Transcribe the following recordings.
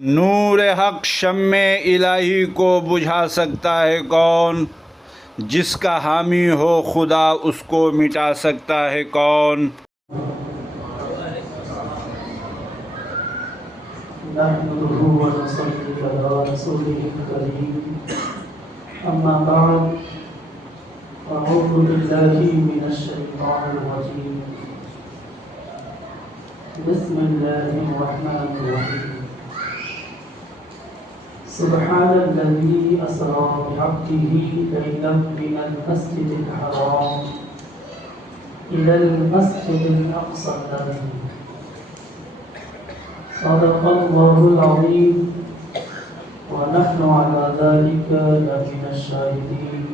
نور حق شمع الہی کو بجھا سکتا ہے کون؟ جس کا حامی ہو خدا اس کو مٹا سکتا ہے کون؟ نحمده ونصلي على رسوله الكريم أما بعد أعوذ بالله من الشيطان الرجيم بسم الله الرحمن الرحيم سبحان الذي أسرى بعبده ليلا من المسجد الحرام إلى المسجد الأقصى الذي صدق الله العظيم ونحن على ذلك لمن الشاهدين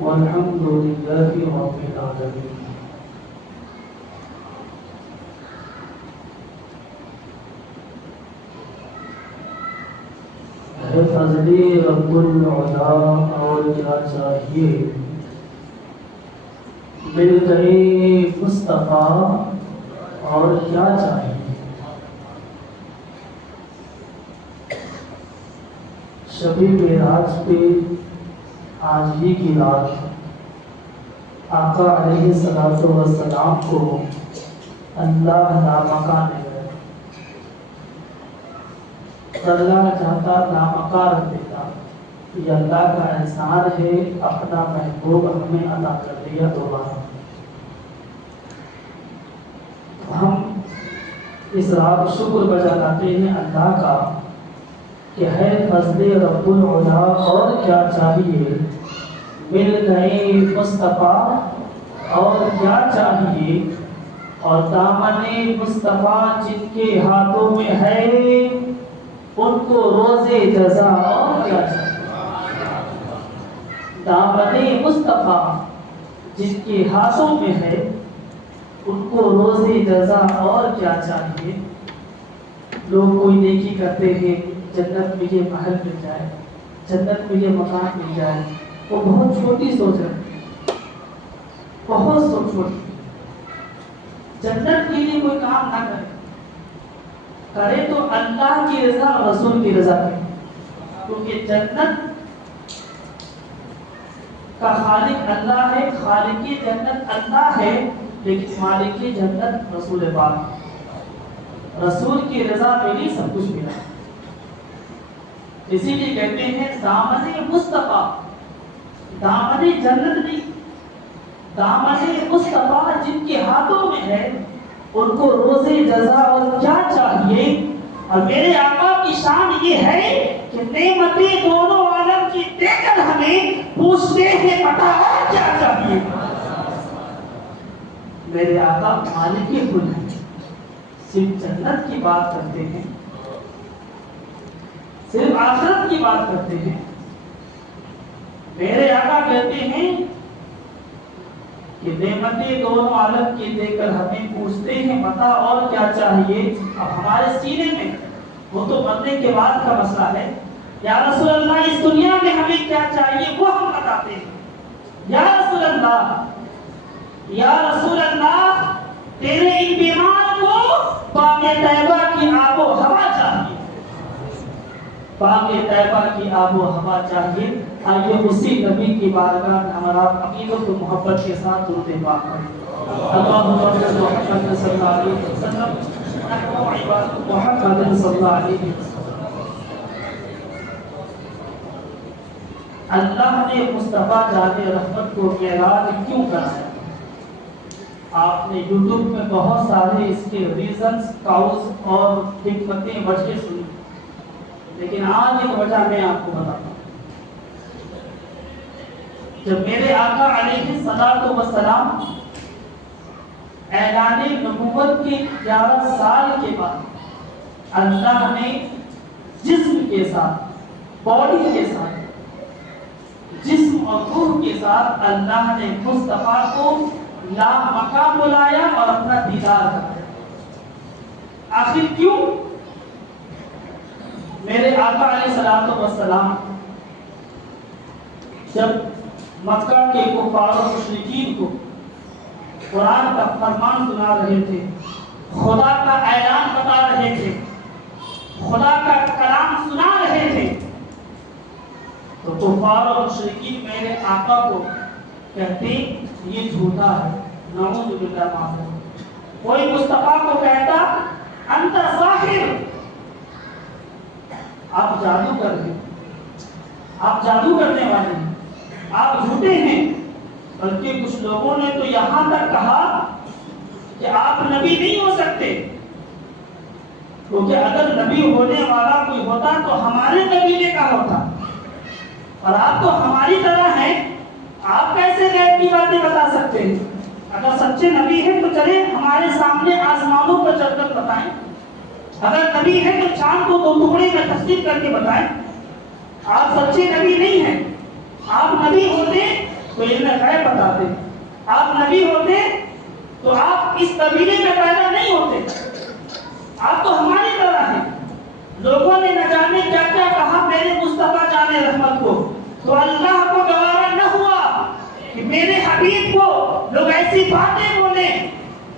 والحمد لله رب العالمين. ہے فضلی رب العلا اور کیا چاہیے مل گئے مصطفیٰ اور کیا چاہیے. شب معراج پہ آج ہی کی رات آقا علیہ الصلوۃ والسلام کو اللہ لامکان نے اللہ چاہتا لامکان رکھ دیتا. یہ اللہ کا احسان ہے اپنا محبوب ہمیں عطا کر دیا دوبارہ. ہم اس رات شکر بجا لاتے ہیں اللہ کا کہ ہے فضل رب العلا اور کیا چاہیے مل گئے مصطفیٰ اور کیا چاہیے. اور دامن مصطفیٰ جن کے ہاتھوں میں ہے ان کو روزے جزا اور کیا چاہیے. دامن مصطفیٰ جن کے ہاتھوں میں ہے ان کو روزے جزا اور کیا چاہیے. لوگ کوئی نیکی کرتے ہیں جنت میں یہ محل مل جائے, جنت میں یہ مکان مل جائے, وہ بہت چھوٹی سوچ ہے, بہت چھوٹی. جنت کے لیے کوئی کام نہ کرے تو اللہ کی رضا اور رسول کی رضا کرے, کیونکہ جنت کا خالق اللہ ہے, خالق کی جنت اللہ ہے, لیکن مالک کی جنت رسول پاک. رسول کی رضا ملی سب کچھ ملا. اسی لیے کہتے ہیں دامن مصطفیٰ, دامن جنت نہیں, دامن مصطفیٰ جن کے ہاتھوں میں ہے ان کو روزے جزا اور کیا چاہیے. اور میرے آقا کی شان یہ ہے کہ نعمتیں دونوں عالم کی دے کر ہمیں پوچھتے ہیں بتا اور کیا چاہیے. میرے آقا مالک کل ہیں, صرف جنت کی بات کرتے ہیں, صرف آخرت کی بات کرتے ہیں. میرے آقا کہتے ہیں کہ نعمتیں دونوں عالم کی دے کر ہمیں پوچھتے ہیں بتا اور کیا چاہیے. اب ہمارے سینے میں وہ تو مرنے کے بعد کا مسئلہ ہے. یا رسول اللہ اس دنیا میں ہمیں کیا چاہیے وہ ہم بتاتے ہیں. یا رسول اللہ, یا رسول اللہ تیرے ان بیمار کو باغ طیبہ کی آب و ہوا چاہیے, باغ طیبہ کی آب و ہوا چاہیے. آئیے اسی نبی کی بارگاہ میں ہمارا عقیدت و محبت کے ساتھ درود پاک پڑھیں. اللہم صل محمد صلی اللہ علیہ وسلم محمد صلی اللہ علیہ وسلم. اللہ نے مصطفیٰ جان رحمت کو معراج کیوں کرایا؟ آپ نے یوٹیوب میں بہت سارے اس کے ریزنز, کاؤز اور حکمتیں وجہ سنی, لیکن آج ایک وجہ میں آپ کو بتاتا ہوں. جب میرے آقا علیہ الصلوۃ والسلام اعلان نبوت کے 11 سال کے بعد اللہ نے جسم کے ساتھ, باڈی کے ساتھ, جسم اور روح کے ساتھ اللہ نے مصطفیٰ کو لامکان بلایا اور اپنا دیدار کرایا. آخر کیوں؟ میرے آقا علیہ الصلوۃ والسلام جب مکہ کے کفار و مشرکین کو قرآن کا فرمان سنا رہے تھے, خدا کا اعلان بتا رہے تھے, خدا کا تو کفار اور مشرکین میرے آقا کو کہتے یہ جھوٹا ہے، نعوذ باللہ معاذ۔ کوئی مصطفیٰ کو کہتا انت ساحر، آپ جادو کر رہے ہیں، آپ جادو کرنے والے ہیں، آپ جھوٹے ہیں۔ بلکہ کچھ لوگوں نے تو یہاں تک کہا کہ آپ نبی نہیں ہو سکتے، کیونکہ اگر نبی ہونے والا کوئی ہوتا تو ہمارے قبیلے کا ہوتا، اور آپ تو ہماری طرح ہیں، آپ کیسے غیب کی باتیں بتا سکتے ہیں؟ اگر سچے نبی ہیں تو چلے ہمارے سامنے آسمانوں پر چڑھ کر بتائیں، اگر نبی ہیں تو چاند کو دو ٹکڑے میں تقسیم کر کے بتائیں۔ آپ سچے نبی نہیں ہیں، آپ نبی ہوتے تو علم غیب بتاتے، آپ نبی ہوتے تو آپ اس قبیلے میں پیدا نہیں ہوتے، آپ تو ہماری طرح ہیں۔ لوگوں نے نہ جانے کیا کیا کہا میرے مصطفیٰ جان رحمت کو، تو اللہ کو گوارا نہ ہوا کہ میرے حبیب کو لوگ ایسی باتیں بولیں۔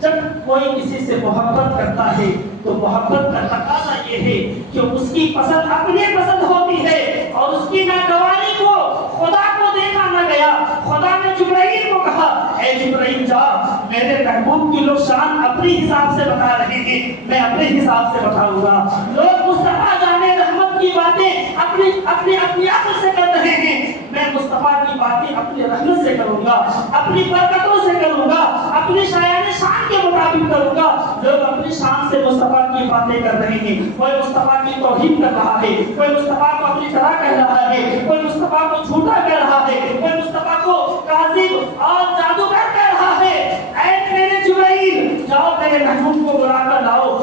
جب کوئی کسی سے محبت کرتا ہے تو محبت کا تقاضا یہ ہے کہ اس کی پسند اپنے پسند ہوتی ہے، اور اس کی ناگواری کو خدا کو دیکھا نہ گیا۔ خدا نے جبرائیل کو کہا اے جبرائیل جا، میرے محبوب کی لوگ شان اپنی حساب سے بتا رہے ہیں، میں اپنے حساب سے بتاؤں گا۔ لوگ مصطفیٰ جانے رحمت کی باتیں اپنی عقل سے کر رہے ہیں، میں مصطفیٰ کی باتیں اپنی رحمت سے کروں گا، اپنی برکتوں سے کروں گا، اپنی شایان شان کے مطابق کروں گا۔ لوگ اپنی شان سے مصطفیٰ کی باتیں کر رہے ہیں، کوئی مصطفیٰ کی توہین کر رہا ہے، کوئی مصطفیٰ کو اپنی طرح کہہ رہا ہے، کوئی مصطفیٰ کو جھوٹا کہہ رہا ہے، کوئی مصطفیٰ کو کاذب اور جادوگر کہہ رہا ہے۔ اے میرے جبرائیل جاؤ، میرے محبوب کو بلا کر لاؤ،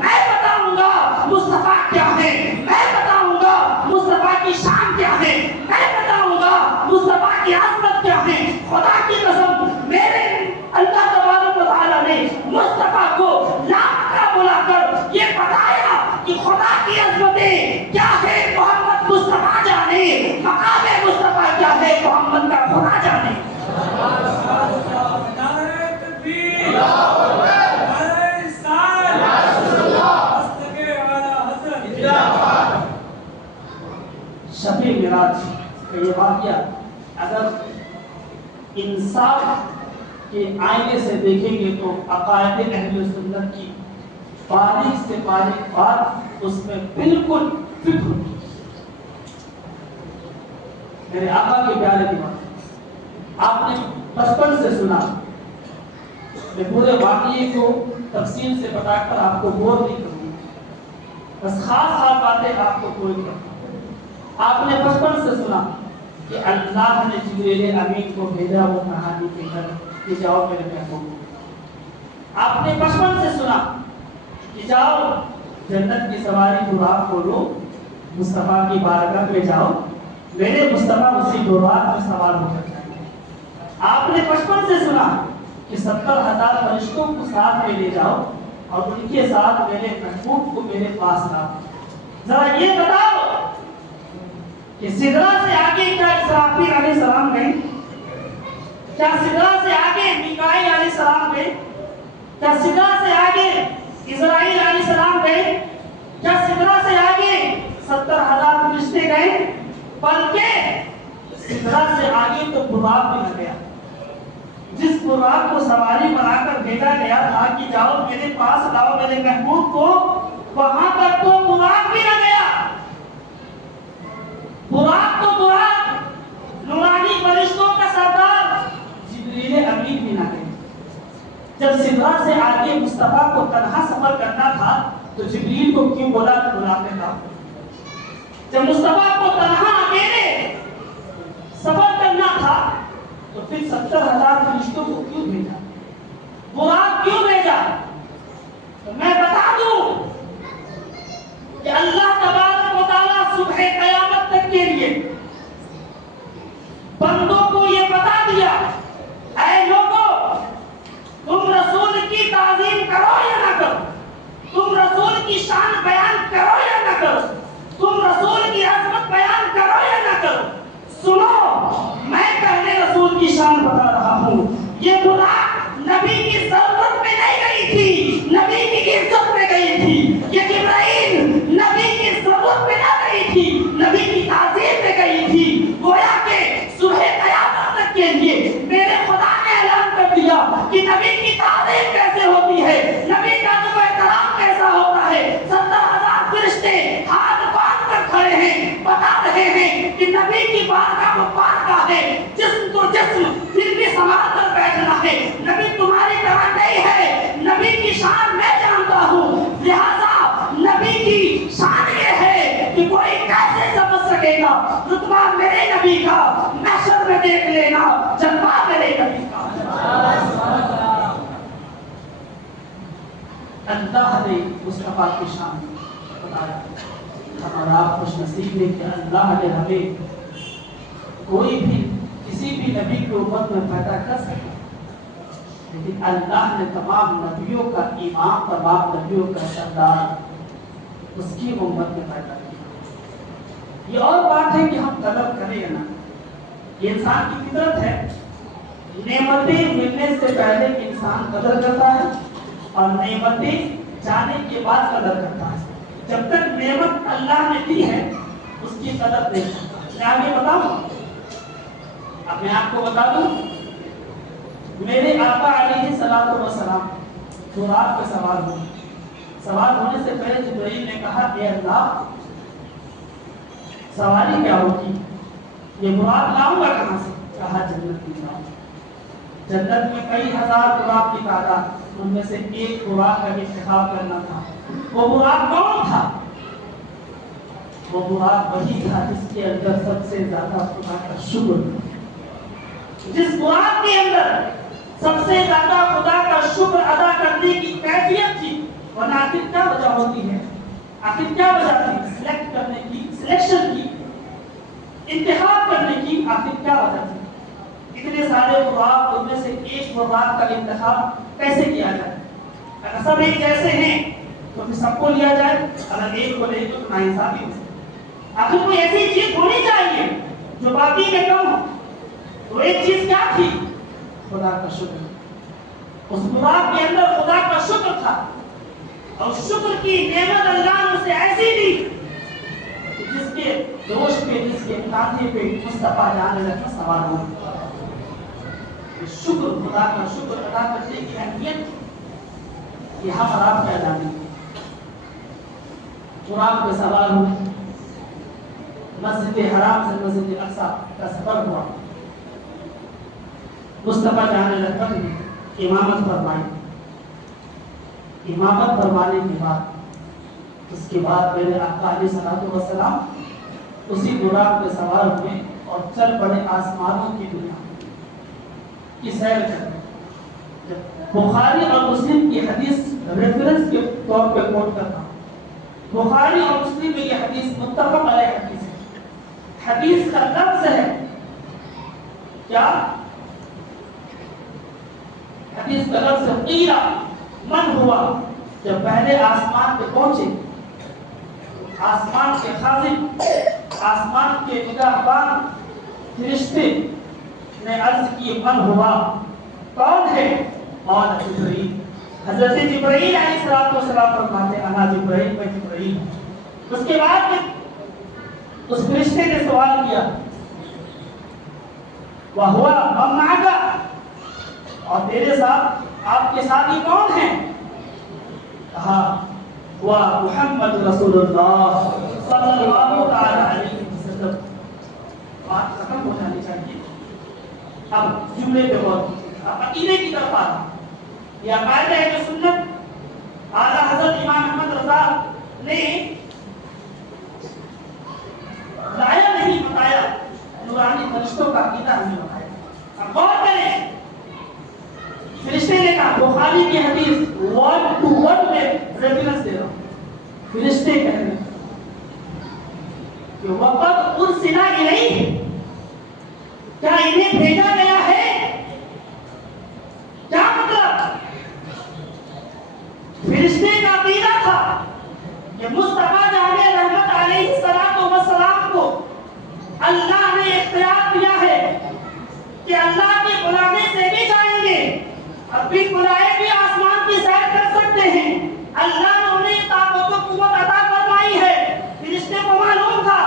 میں بتاؤں گا مصطفیٰ کیا ہے، میں بتاؤں گا مصطفیٰ کی شان کیا ہے، میں بتاؤں گا مصطفیٰ کی عظمت کیا ہے۔ خدا کی قسم میرے اللہ تبارک و تعالیٰ نے مصطفیٰ کو لاکھ کا بلا کر یہ بتایا کہ خدا کی عظمتیں کیا ہے محمد مصطفیٰ جانے، مقام مصطفیٰ کیا ہے محمد کا خدا جانے۔ شب معراج کا یہ واقعہ اگر انصاف کے آئینے سے دیکھیں گے تو عقائد اہل سنت کی باریک سے باریک بات اس میں بالکل فٹ ہوتی ہے۔ میرے آقا کے پیارے کی بات آپ نے بچپن سے سنا، میں پورے واقعے کو تفصیل سے بتا کر آپ کو بور نہیں کروں گا، بس خاص باتیں آپ کو کوئی کروں۔ آپ نے بچپن سے سنا کہ اللہ نے جبریل امین کو بھیجا وہ کہانی کے گھر کہ جاؤ میرے محبوب۔ آپ نے بچپن سے سنا کہ جاؤ جنت کی سواری براق کو لو، مصطفیٰ کی بارگاہ میں جاؤ، میرے مصطفیٰ اسی براق میں سوار ہو کر جائیں گے۔ آپ نے بچپن سے سنا کہ 70,000 فرشتوں کو ساتھ میں لے جاؤ اور ان کے ساتھ میرے محبوب کو میرے پاس لاؤ۔ ذرا یہ بتاؤ کہ سدرہ سے آگے کیا اسرافیل علیہ السلام گئے؟ کیا سدرہ سے آگے میکائیل علیہ السلام گئے؟ کیا سدرہ سے آگے اسرائیل علیہ السلام گئے؟ کیا سدرہ سے آگے 70,000 فرشتے گئے؟ بلکہ سدرہ سے آگے تو براق بھی نہ گیا۔ جس براق کو سواری بنا کر بھیجا گیا تھا کہ جاؤ میرے پاس لاؤ میرے محبوب کو، وہاں تک تو براق بھی نہ گیا۔ براق تو براق نورانی فرشتوں کا سردار جبریل امین بھی نہ گئے۔ جب سدرہ سے آگے مصطفیٰ کو تنہا سفر کرنا تھا تو جبریل کو کیوں بلاتے تھا؟ جب مصطفیٰ کو تنہا اکیلے سفر کرنا تھا تو پھر 70,000 فرشتوں کو کیوں بھیجا؟ براق کیوں بھیجا؟ تو میں بتا دوں کہ اللہ تبارک و تعالیٰ صبح قیامت تک کے لیے بندوں کو یہ بتا دیا، اے لوگوں تم رسول کی تعظیم کرو یا نہ کرو، تم رسول کی شان بیان کرو یا نہ کرو، تم رسول کی عظمت بیان کرو یا نہ کرو، سنو میں پہلے رسول کی شان بتا رہا ہوں۔ یہ براق نبی کی ضرورت میں نہیں گئی تھی، نبی کی عزت میں گئی تھی۔ یہ جبرائیل نبی کی ضرورت میں نہ گئی تھی، نبی کی تعظیم میں گئی بتا رہے ہیں کہ نبی کی بارگاہ مبارکہ ہے، جسم تو جسم پھر بھی سنبھال کر بیٹھنا ہے۔ نبی تمہاری طرح نہیں ہے، نبی کی شان میں جانتا ہوں، لہذا نبی کی شان یہ ہے کہ کوئی کیسے سمجھ سکے گا رتبہ میرے نبی کا، محشر میں دیکھ لینا جلوہ میرے نبی کا۔ اللہ نے مصطفیٰ کی شان بتایا، ہمارا آپ خوش نصیب ہے کہ اللہ نے ہمیں کوئی بھی کسی بھی نبی کی امت میں پیدا کر سکتا، لیکن اللہ نے تمام نبیوں کا امام، تمام نبیوں کا سردار اس کی امت میں پیدا کیا۔ یہ اور بات ہے کہ ہم قدر کریں یا نہ، یہ انسان کی فطرت ہے، نعمتیں ملنے سے پہلے انسان قدر کرتا ہے اور نعمتیں جانے کے بعد قدر کرتا ہے۔ جب تک نعمت اللہ نے دی ہے اس کی قدر نہیں کرتا۔ میں آگے بتاؤں، اب میں آپ کو بتا دوں، میرے آقا علیہ السلام براق پہ سوار ہونے سے پہلے جبرائیل نے کہا اے اللہ سواری کیا ہوگی، یہ براق لاؤں گا کہاں سے؟ کہا جنت میں لاؤں۔ جنت میں کئی ہزار براق کی تعداد، ان میں سے ایک براق کا انتخاب کرنا تھا۔ وہ براق کون تھا؟ وہ براق وہی تھا جس کے اندر سب سے زیادہ خدا کا شکر، جس براق کے اندر سب سے زیادہ خدا کا شکر ادا کرنے کی کیفیت تھی۔ ورنہ آخر کیا وجہ ہوتی ہے، آخر کیا وجہ تھی سلیکٹ کرنے کی، سلیکشن کی، انتخاب کرنے کی، آخر کیا وجہ تھی؟ اتنے سارے براق، ان میں سے ایک براق کا انتخاب کیسے کیا جائے؟ اگر سب ایک جیسے ہیں تو پھر سب کو لیا جائے، اگر ایک کو لے تو ناانصافی ہو سکتی۔ آخر کوئی ایسی چیز ہونی چاہیے جو باقی میں کم ہو۔ تو ایک چیز کیا تھی؟ خدا کا شکر۔ اس براق کے اندر خدا کا شکر تھا، اور شکر کی نعمت اللہ نے اسے ایسی دی کہ جس کے دوش پہ، جس کے کاندھے پہ مصطفیٰ جان رکھا سوار ہو۔ شکر، خدا کا شکر ادا کرنے کی اہمیت یہ ہم اور آپ کیا جانیں گے۔ براق پہ سوار ہوئے، مسجد حرام سے مسجد اقصی کا سفر ہوا، مصطفیٰ جان رکھا نے امامت فرمائی۔ امامت فرمانے کے بعد اس کے بعد میرے آقا علیہ السلام اسی براق پہ سوار ہوئے اور چل پڑے آسمانوں کی دنیا کی سیر کرنے۔ بخاری اور مسلم کی حدیث ریفرنس کے طور پہ کوٹ کرتا ہوں، بخاری اور مسلم میں یہ حدیث متفق علیہ حدیث ہے۔ حدیث کا لفظ ہے کیا؟ حدیث کا لفظ ہے قیلا من ہوا۔ جب پہلے آسمان پہ پہنچے، آسمان کے خازن، آسمان کے نگہبان فرشتے نے عرض کی من ہوا، کون ہے؟ قال جبرائیل۔ حضرت جبرائیل علیہ السلام فرماتے ہیں انا جبرائیل و جبرائیل۔ اس کے بعد اس فرشتے نے سوال کیا وَهُوَ مَن مَعَكَ، اور تیرے ساتھ آپ کے ساتھی کون ہیں؟ کہا وہ محمد رسول اللہ صلی اللہ تعالی علیہ وسلم۔ بات ختم ہو جانی چاہیے، اب جملے پہ غور کیجیے، اب عقیدے کی طرف آنا۔ یہ عقائد اہل سنت اعلیٰ حضرت امام احمد رضا نے لایا نہیں بتایا، نورانی فرشتوں کا عقیدہ ہمیں بتایا۔ اب غور کریں، فرشتے نے کہا، بخاری کی حدیث 1:1 میں ریفرنس دے رہا ہوں، فرشتے کہہ رہے ہیں کہ وَقَدْ أُرْسِلَ إِلَيْهِ، کیا انہیں بھیجا گیا ہے؟ کیا مطلب؟ فرشتے کا عقیدہ تھا کہ مصطفیٰ جان رحمت علیہ السلام کو اللہ نے اختیار دیا ہے کہ اللہ کے بلانے سے بھی جائیں گے، اب بھی بلائے بھی آسمان کی سیر کر سکتے ہیں۔ اللہ نے انہیں طاقت و قوت عطا فرمائی ہے۔ فرشتے کو معلوم تھا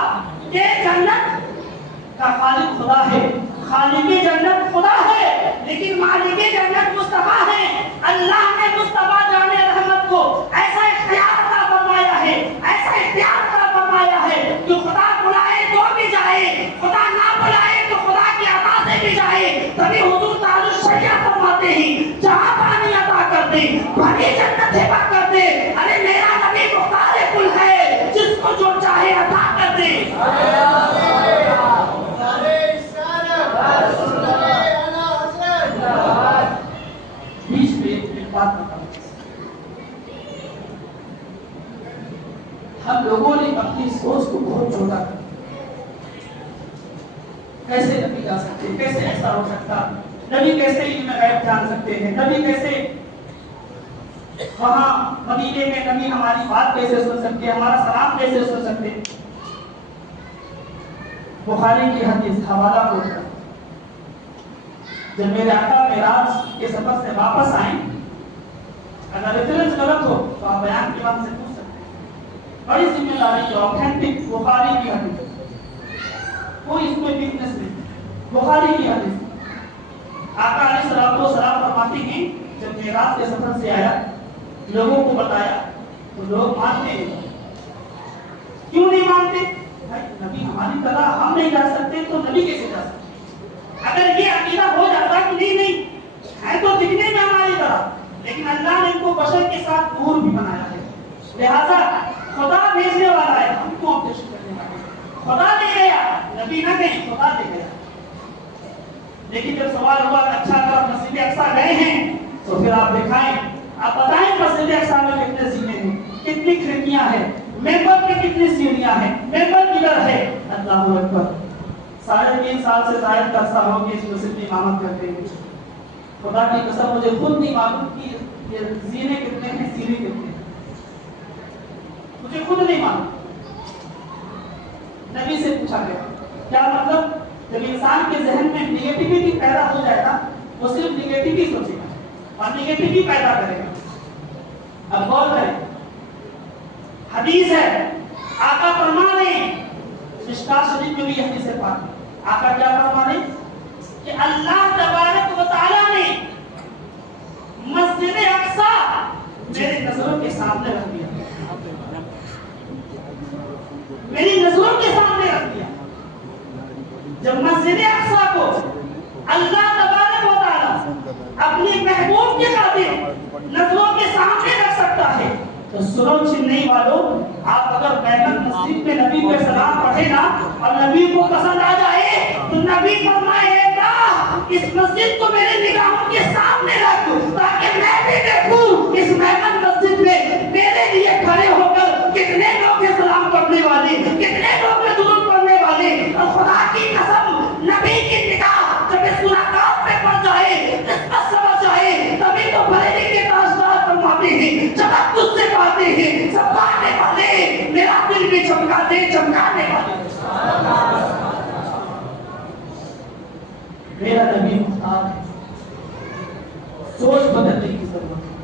کہ جنت کا خالق خدا ہے، خالق جنت خدا ہے، لیکن مالک جنت مصطفیٰ ہے۔ اللہ نے مصطفیٰ جان رحمت کو ایسا اختیار عطا فرمایا ہے، ایسا اختیار عطا فرمایا ہے کہ خدا بلائے لوگوں نے اپنی سوچ کو بہت چھوٹا کر کیسے نبی جا سکتے ہیں, کیسے ایسا ہو سکتا, نبی کیسے علم غیب جان سکتے ہیں, نبی کیسے وہاں مدینے میں نبی ہماری بات کیسے سن سکتے ہیں, ہمارا سلام کیسے سن سکتے ہیں. بخاری کی حدیث حوالہ کو جب میرے آقا معراج کے سفر سے واپس آئیں, اگر ریفرنس غلط ہو تو آپ بیان کے بعد سے پوچھ سکتے ہیں. بڑی ذمہ داری جو آتھینٹک بخاری کی حدیث, کوئی اس میں ویکنس نہیں, بخاری کی حدیث. آقا علیہ الصلوۃ والسلام فرماتے ہیں جب معراج کے سفر سے آیا, لوگوں کو بتایا تو لوگ مانتے ہیں. کیوں نہیں مانتے؟ بھائی نبی ہماری طرح ہم نہیں جا سکتے تو نبی کیسے جا سکتے؟ اگر یہ عقیدہ ہو جاتا کہ نہیں ہے تو دکھنے میں ہماری طرح, لیکن اللہ نے ان کو بشر کے ساتھ نور بھی بنایا ہے, لہذا خدا بھیجنے والا ہے, ہم کو آبجیکشن کرنے والے. خدا دے گیا, نبی نہ کہیں, خدا دے گیا. لیکن جب سوال ہوا اچھا اگر مسجد اقصیٰ گئے ہیں تو پھر آپ دکھائیں, آپ بتائیں مسجد اقصیٰ میں کتنے سینے ہیں, کتنی کھڑکیاں ہیں, ممبر پہ کتنی سیڑھیاں ہیں, ممبر کدھر ہے. اللہ اکبر. 3.5 سال سے زائد کا عرصہ ہو گیا اس مسجد میں امامت کرتے ہیں. خدا کی قسم مجھے خود نہیں معلوم کہ یہ زینے کتنے ہیں, سیڑھی کتنے ہیں, مجھے خود نہیں معلوم. نبی سے پوچھا گیا کیا مطلب, جب انسان کے ذہن میں نیگیٹیوٹی پیدا ہو جائے گا وہ صرف نیگیٹیوٹی سوچے گا اور نیگیٹیوٹی پیدا کرے گا. اب غور کریں, حدیث ہے, آقا فرما رہے ہیں, مشکاۃ شریف میں بھی حدیث ہے پاک, آقا کیا فرما رہے ہیں کہ اللہ تبارک و تعالیٰ نے مسجد اقصیٰ میری نظروں کے سامنے رکھ دیا, میری نظروں کے سامنے رکھ دیا. جب مسجد اقصیٰ کو اللہ تبارک و تعالیٰ اپنے محبوب کے خاطر نظروں کے سامنے رکھ سکتا ہے تو سنو چنئی والوں, آپ اگر بیت مسجد میں نبی کو سلام پڑھے نا اور نبی کو پسند آ جائے تو نبی فرمائے گا اس مسجد کو میرے نگاہوں کے سامنے رکھ تاکہ میں بھی دیکھوں اس محمد مسجد میں میرے لیے کھڑے ہو کر کتنے لوگ سلام پڑھنے والے, کتنے لوگ درود پڑھنے والے. اور خدا کی قسم نبی کی نگاہ جب اس ملاقات پہ پڑ جائے, اس پر سمجھ جائے, تبھی تو بریلی کے تاجدار فرماتے ہیں چمک تجھ سے پاتے ہیں چمکانے والے, میرا دل بھی چمکاتے چمکانے والے. میرا نبی مختار ہے, سوچ بدلنے کی ضرورت ہے.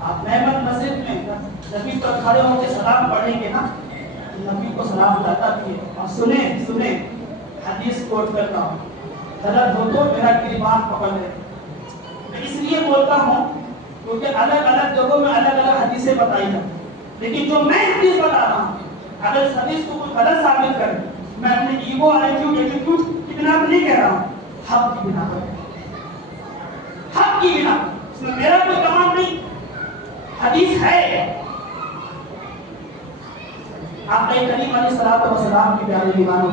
آپ محمد مسجد میں نبی پر کھڑے ہو کے سلام پڑھیں گے نا, نبی کو سلام لاتا بھی ہے. اور سنیں حدیث کوٹ کرتا ہوں, غلط ہو تو میرا گریبان پکڑ لے. میں اس لیے بولتا ہوں کیونکہ الگ الگ جگہوں میں الگ الگ حدیثیں بتائی جاتی, لیکن جو میں حدیث بتا رہا ہوں اگر اس حدیث کو کوئی غلط ثابت کرے, میں اپنے ایگو ایٹیٹیوڈ کی بنا پر نہیں کہہ رہا ہوں, حق کی بنا پر, حق کی بنا پر, اس میں میرا کوئی کمال نہیں. حدیث ہے, آپ نے کریم علیہ الصلوۃ والسلام کی پیارے دیوانوں,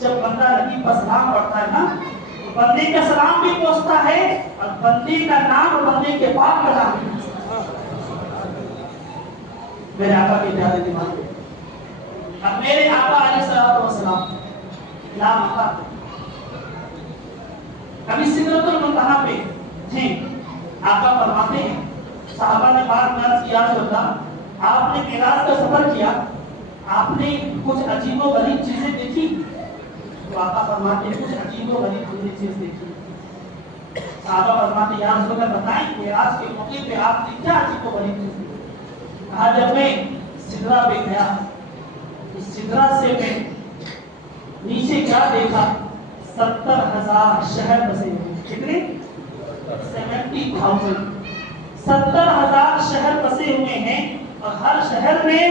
جب بندہ نبی پر سلام پڑھتا ہے نا تو بندے کا سلام بھی پہنچتا ہے اور بندے کا نام اور بندے کے باپ کا نام بھی پہنچتا ہے. میرے آقا کے پیارے دیوانوں, اب میرے آقا علیہ الصلوۃ والسلام نام آقا کبھی سدرۃ المنتہا پہ ہیں, آقا فرماتے ہیں صحابہ نے بات عرض کیا رسول اللہ آپ نے معراج کا سفر کیا, آپ نے کچھ عجیب و غریب چیزیں دیکھی؟ تو آقا فرماتے ہیں کچھ عجیب و غریب چیز دیکھی. صحابہ فرماتے ہیں یا رسول اللہ بتائیں معراج کے موقع پہ آپ نے کیا عجیب و غریب چیز دیکھی؟ کہا جب میں سدرہ پہ گیا, اس سدرہ سے میں نیچے کیا دیکھا, 70,000 شہر بسے ہوئے. کتنے؟ 70,000. 70,000 شہر بسے ہوئے ہیں اور ہر شہر میں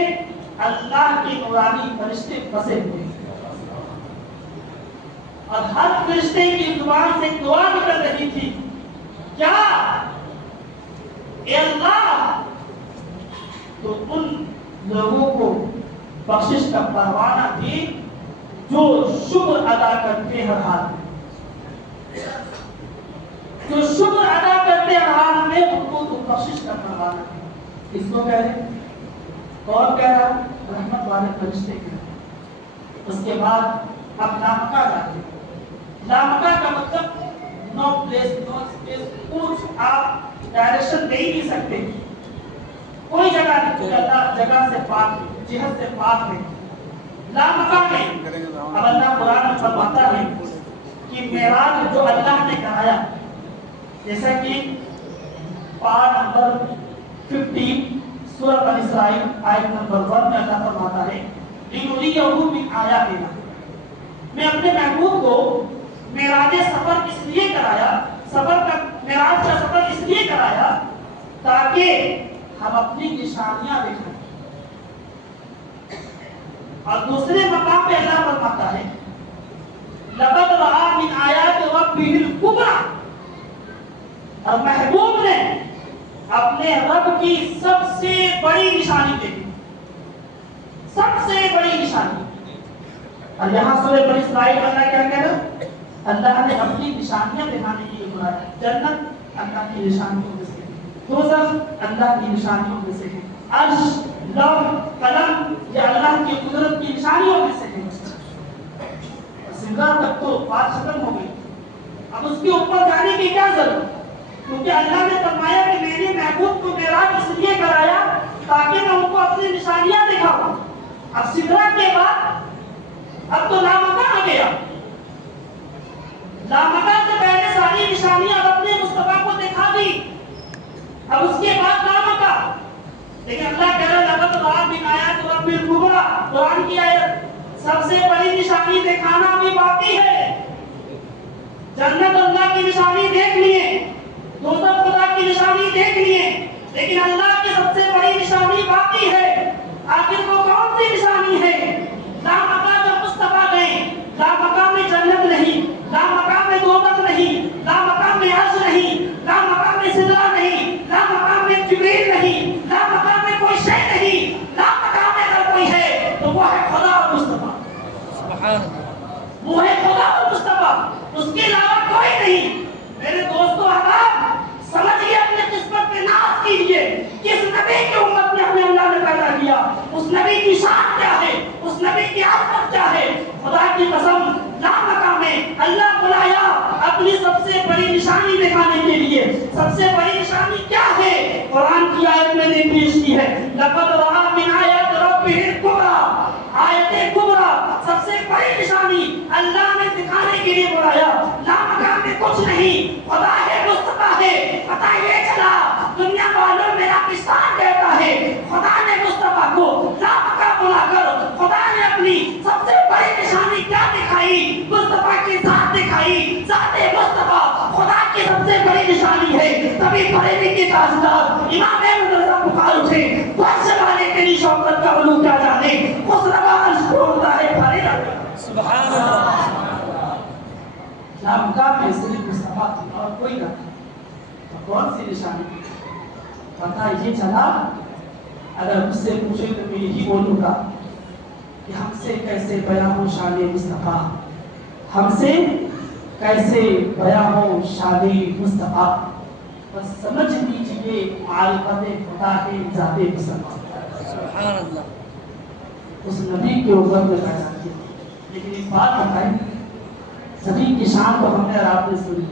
اللہ کے نورانی فرشتے بسے ہوئے ہیں اور ہر فرشتے کی زبان سے دعا نکل رہی تھی, کیا اے اللہ تو ان لوگوں کو بخشش کا پروانہ دے جو شکر ادا کرتے ہر حال میں, جو شکر ادا کرتے ہر حال میں ان کو تو بخشش کا پروانہ دے. اس کو کہہ رہے کون کہہ رہا ہے؟ رحمت والے فرشتے کہہ رہے ہیں۔ اس کے بعد اب لامکہ جاتے ہیں۔ لامکہ کا مطلب نو پلیس نو اسپیس، کچھ آپ ڈائریکشن دے ہی نہیں سکتے، کوئی جگہ نہیں، کیونکہ اللہ جگہ سے پاک ہے، جہت سے پاک ہے۔ لامکہ میں اب اللہ قرآن میں فرماتا ہے کہ معراج جو اللہ نے کرایا، جیسا کہ پارہ نمبر 15 سورہ بنی اسرائیل آیت نمبر 1 میں اللہ فرماتا ہے لِنُرِيَهُ مِنْ آیَاتِنَا، میں اپنے محبوب کو معراج سفر اس لیے کرایا، معراج کا سفر اس لیے کرایا تاکہ ہم اپنی نشانیاں دکھائیں۔ اور دوسرے مقام پہ اللہ فرماتا ہے لَقَدْ رَأَىٰ مِنْ آیَاتِ رَبِّهِ الْكُبْرَىٰ، اور محبوب نے اپنے رب کی سب سے بڑی نشانی دیکھی، سب سے بڑی نشانی۔ اور یہاں سورہ بنی اسرائیل اللہ کیا کہہ رہا؟ اللہ نے اپنی نشانیاں دکھانے کے لیے بلایا۔ جنت اللہ کی نشانیوں میں سے ہے، دوزخ اللہ کی نشانیوں میں سے ہے، عرش، لوح، قلم یہ اللہ کی قدرت کی نشانیوں میں سے ہے۔ سدرہ تک تو بات ختم ہو گئی، اب اس کے اوپر جانے کی کیا ضرورت؟ کیونکہ اللہ نے فرمایا کہ میں نے محبوب کو معراج اس لیے کرایا تاکہ میں ان کو اپنی نشانیاں دکھاؤں۔ اب سدرہ کے بعد اب تو لامکہ آ گیا، لامکہ سے پہلے ساری نشانیاں اب اپنے مصطفیٰ کو دکھا دی، اب اس کے بعد لامکہ۔ لیکن اللہ کہہ رہا ہے لَقَدْ رَأَىٰ مِنْ آیَاتِ رَبِّهِ الْكُبْرَىٰ، قرآن کی آیت سب سے بڑی نشانی دکھانا بھی باقی ہے۔ جنت اللہ کی نشانی دیکھ لیے، دوزخ خدا کی نشانی دیکھ لیے، لیکن اللہ کی سب سے بڑی نشانی باقی ہے۔ آخر وہ کون سی نشانی ہے؟ لامکہ جب مصطفیٰ گئے، لامکہ میں جنت نہیں، لامکہ میں دوزخ نہیں، لامکہ میں عرش نہیں، لامکہ میں سدرہ نہیں، لامکہ میں جبریل نہیں، لامکہ میں کوئی شے نہیں، لامکہ میں اگر کوئی ہے تو وہ ہے خدا اور مصطفیٰ، وہ ہے خدا اور مصطفیٰ، اس کے علاوہ کوئی نہیں۔ میرے دوستو احباب، سمجھئے اپنے قسمت پہ ناز کیجئے، کس نبی کی امت میں ہمیں اللہ نے پیدا کیا، اس نبی کی شان کیا ہے، اس نبی کی عظمت کیا ہے۔ خدا کی قسم لامکہ میں اللہ بلایا اپنی سب سے بڑی نشانی دکھانے کے لیے۔ سب سے بڑی نشانی کیا ہے؟ قرآن کی آیت میں نے پیش کی ہے لَقَدْ رَأَىٰ مِنْ آیَاتِ رَبِّهِ الْكُبْرَىٰ، آیت کبریٰ، سب سے بڑی نشانی اللہ نے دکھانے کے لیے بلایا۔ لامکہ میں کچھ نہیں، خدا ہے، مصطفیٰ ہے۔ پتہ یہ چلا دنیا والوں میرا کسان کہتا ہے، خدا نے مصطفیٰ کو لامکہ بلا کر خدا نے اپنی سب سے بڑی نشانی کیا دکھائی؟ مصطفیٰ کی ذات دکھائی، ذات مصطفیٰ خدا کی سب سے بڑی نشانی ہے۔ تبھی بریلوی کے تاجدار امام احمد رضا بخار اٹھے، فرش والے کے لیے شوکت کا علو کیا جانے، اس ربا عرش ڈھونڈتا ہے بھارے رکھا۔ سبحان اللہ۔ لامکہ میں صرف مصطفیٰ تھی اور کوئی نہ تھا، تو کون سی نشانی؟ پتہ یہ چلا، اگر مجھ سے پوچھے تو میں یہی بولوں گا کہ ہم سے کیسے بیاں ہو شان مصطفیٰ، ہم سے کیسے بیاں ہو شان مصطفیٰ، بس سمجھ لیجئے معرفت خدا کے ذات مصطفیٰ۔ سبحان اللہ۔ اس نبی کے اوپر میں پیدا کیا۔ لیکن ایک بات بتائیں، سبھی کی شان تو ہم نے اور آپ نے سنی،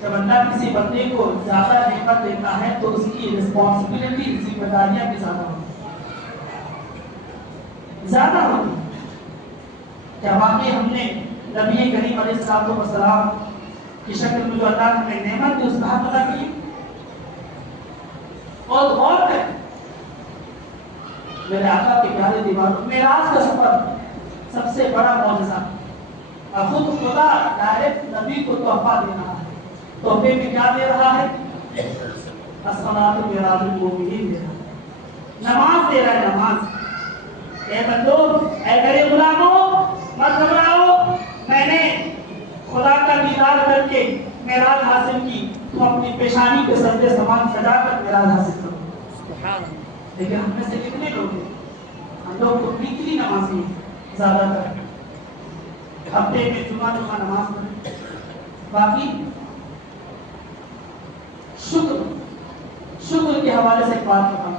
جب اللہ کسی بندے کو زیادہ نعمت دیتا ہے تو اس کی رسپانسبلٹی، ذمہ داریاں بھی زیادہ ہوتی کیا واقعی ہم نے نبی کریم علیہ السلام کی شکل میں جو اللہ نے ہمیں نعمت دی اس کا حق ادا کی؟ اور غور کریں میرے آقا کے پیارے دیوانوں، معراج کا سفر سب سے بڑا معجزہ، اور خود خدا ڈائریکٹ نبی کو تحفہ دے رہا ہے۔ تحفے میں کیا دے رہا ہے؟ الصلاۃ معراج المومنین دے رہا ہے، نماز دے رہا ہے، نماز۔ اے بندو، اے میرے غلاموں، مت گھبراؤ، میں نے خدا کا دیدار کر کے معراج حاصل کی، تو اپنی پیشانی پہ سجدے سامان سجا کر معراج حاصل کرو۔ لیکن ہم میں سے کتنے لوگ ہیں؟ ہم لوگ تو ویکلی نمازی ہیں زیادہ تر، ہفتے میں جمعہ نماز پڑھیں، باقی شکر کے حوالے سے ایک بات بتاؤں۔